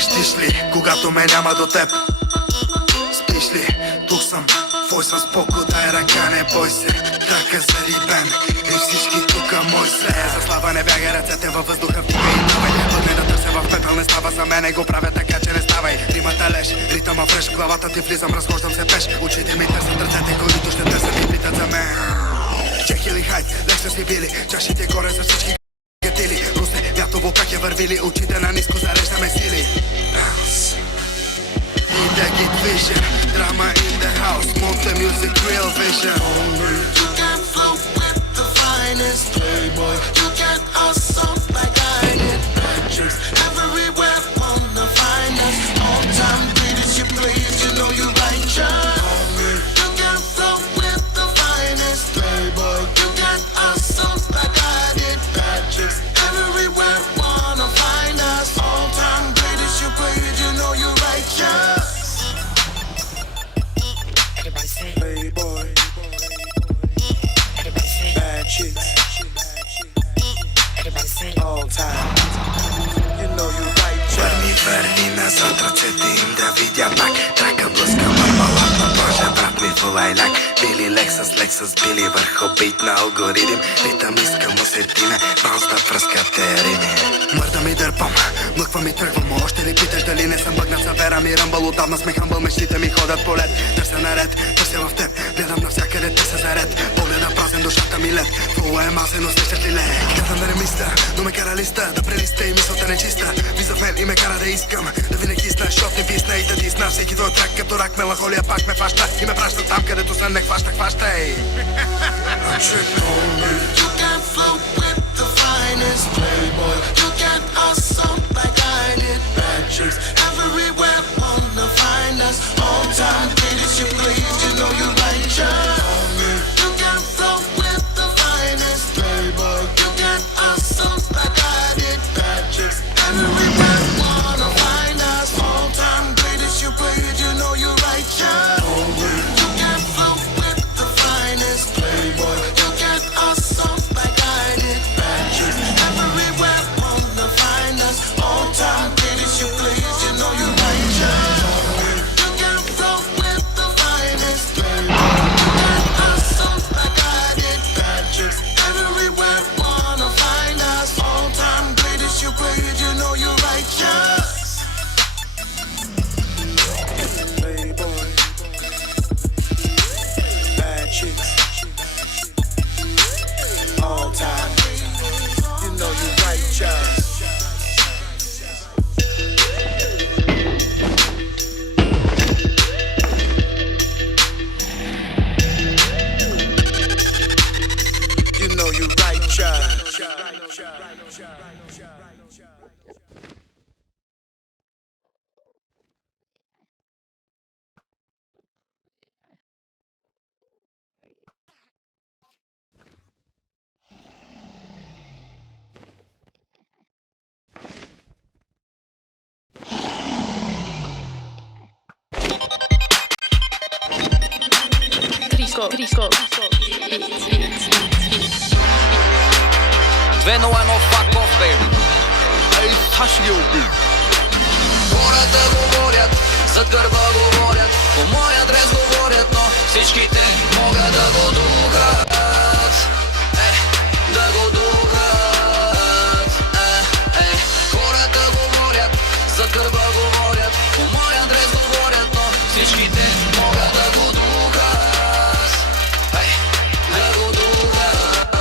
Крещиш ли, когато ме няма до теб? Спиш ли, тук съм, твой съм споко, дай ръка, не бой се. Така зарибен и всички тука мой се. За слава не бяга ръцете във въздуха, вдига и давай. Пътне да търся в пепел, не става за мене, го правя така, че не ставай. Римата леш, ритъма фреш, главата ти влизам, разхождам се пеш. Очите ми търсят ръцете, които ще търсят и питат за мен. Чех или хайт, лек сте си били, чашите горе за всички гатили. Русне, вятово как я вървили, очите на ниско зареждаме сили. И да ги движа, драма in the house, Monte Music Real Vision. Only you can flow with the finest playboy. You can hustle like I did. Bad chicks everywhere wanna find us. All time greatest, you play it, you know you righteous. Only you can flow with the finest playboy. You can hustle like I did. Bad chicks everywhere wanna find us. All time greatest, you play it, you know you righteous. Everybody say, Playboy, everybody say, bad chicks, everybody say. all time. You know you righteous. Върни назад ръцете им да видя пак. Трака блъска мармалад на плажа, брат ми фулайляк. Били Лексас били върху бит на алгоритм. Питам искам усетиме, баунс да пръскате рими. Мърда ми дърпам, млъква ми тръгвам. Още ли питаш дали не съм бъгнат за вера ми ръмбъл? Отдавна сме хъмбъл, мечтите ми ходят по лед. Търся наред, търся в теб, гледам навсякъде, търся заред. Погледа празен, душата ми лед. Фула е масен, усещаш ли лек? Казвам да не мисля, но ме кара листа да прелиста и мисълта нечиста. Влиза в мен и ме кара да искам да винаги знаеш, защото не писна и да ти знаш. Всеки твой трак като рак, меланхолия пак ме фаща и ме праща там, където сън не хваща, хващай. Only you can flow with the finest playboy. You can hustle like I did. Bad chicks everywhere wanna find us. All time greatest, you play it, you know you righteous. Only you can flow with the finest playboy. You can hustle like I did. Bad chicks everywhere wanna find us. All time greatest, you play it, you know you righteous. Only you can flow with the finest playboy. You can hustle like I did. Bad chicks everywhere wanna find us. All time greatest, you play it, you know you righteous. You can flow with the finest playboy. You can hustle like I did. Bad chicks everywhere wanna find us. All time greatest, you play it, you know you righteous. Playboy, bad chicks, all time. You know you righteous. You know you righteous. Триско. 201 fuck off, baby. Ей, Саши ги уби. Хората говорят, зад гърба говорят, по мой адрес говорят, но всичките могат да го духат. Да го духат. Хората говорят, зад гърба говорят, по мой адрес говорят, но всичките могат да го духат. Да го духат.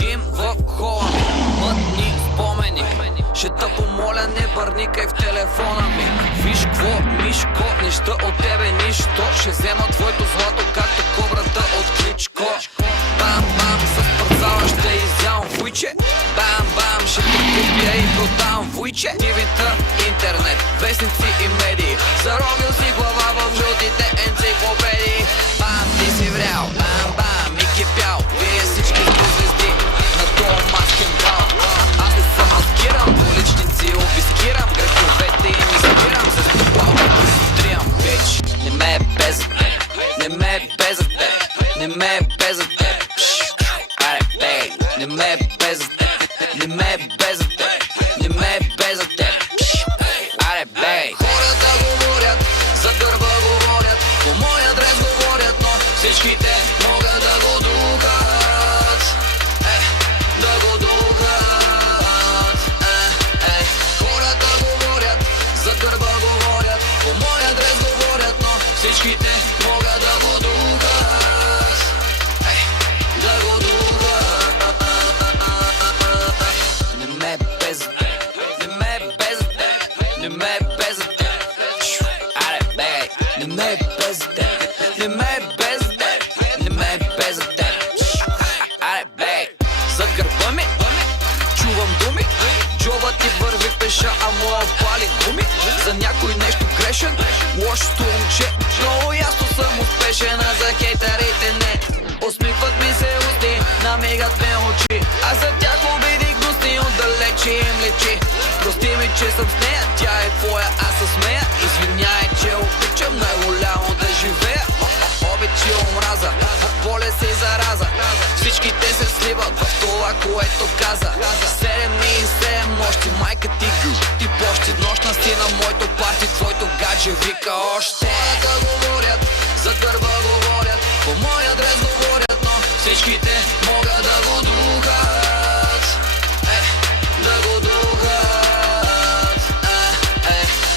Им в хола мътни спомени. Ще те помоля, не бърникай в телефона ми. Виж кво, Мишко, неща от тебе нищо. Ще взема твоето злато, както кобрата от Кличко. Бам-бам, с парцала ще изявам вуйче. Бам-бам, ще те купя и продавам вуйче. TV-та, интернет, вестници и медии. Заровил си глава в жълтите енциклопедии. Бам, ти си врял, бам-бам, и кипял. Вие всички сте звезди на този маскен бал. Аз не съм маскиран, двуличници обискирам. Греховете им избирам, за стопалка ги сутриям, бич. Не ме е без теб, не ме е без теб, не ме е без теб. Аре, бей, не ме е без теб, не ме е без теб, не ме е без теб. теб. Не ме е без теб, не ме е без теб. Аре, бей, зад гърба ми чувам думи. Джоба ти върви пеша, а моя пали гуми. За някой нещо грешен, лошото момче. Много ясно съм успешен, а за хейтерите не. Усмихват ми се усти, намигат ме очи. А за тях обиди гнусни, отдалече им лечи. Прости ми, че съм с нея, тя е твоя, аз с нея. Извиняй, че обичам най-голямо да живея. Обич и омраза, болест и зараза. Всичките се сливат в това, което каза. 7 дни и 7 нощи, майка ти ти пощи. Нощна си на моето парти, твоето гадже вика още. Хората говорят, зад гърба говорят, по мой адрес говорят, но всичките могат да го духат. Да го духат.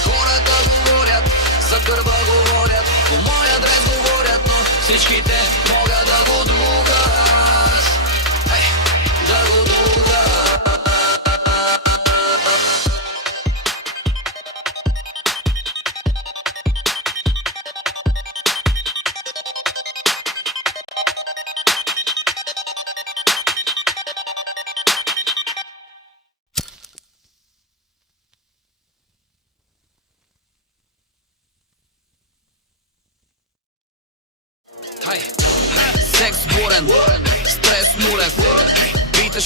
Хората говорят, зад гърба говорят, по мой адрес говорят, но всичките могат да го духат. Да го духат. Секс бурен, стрес нулев,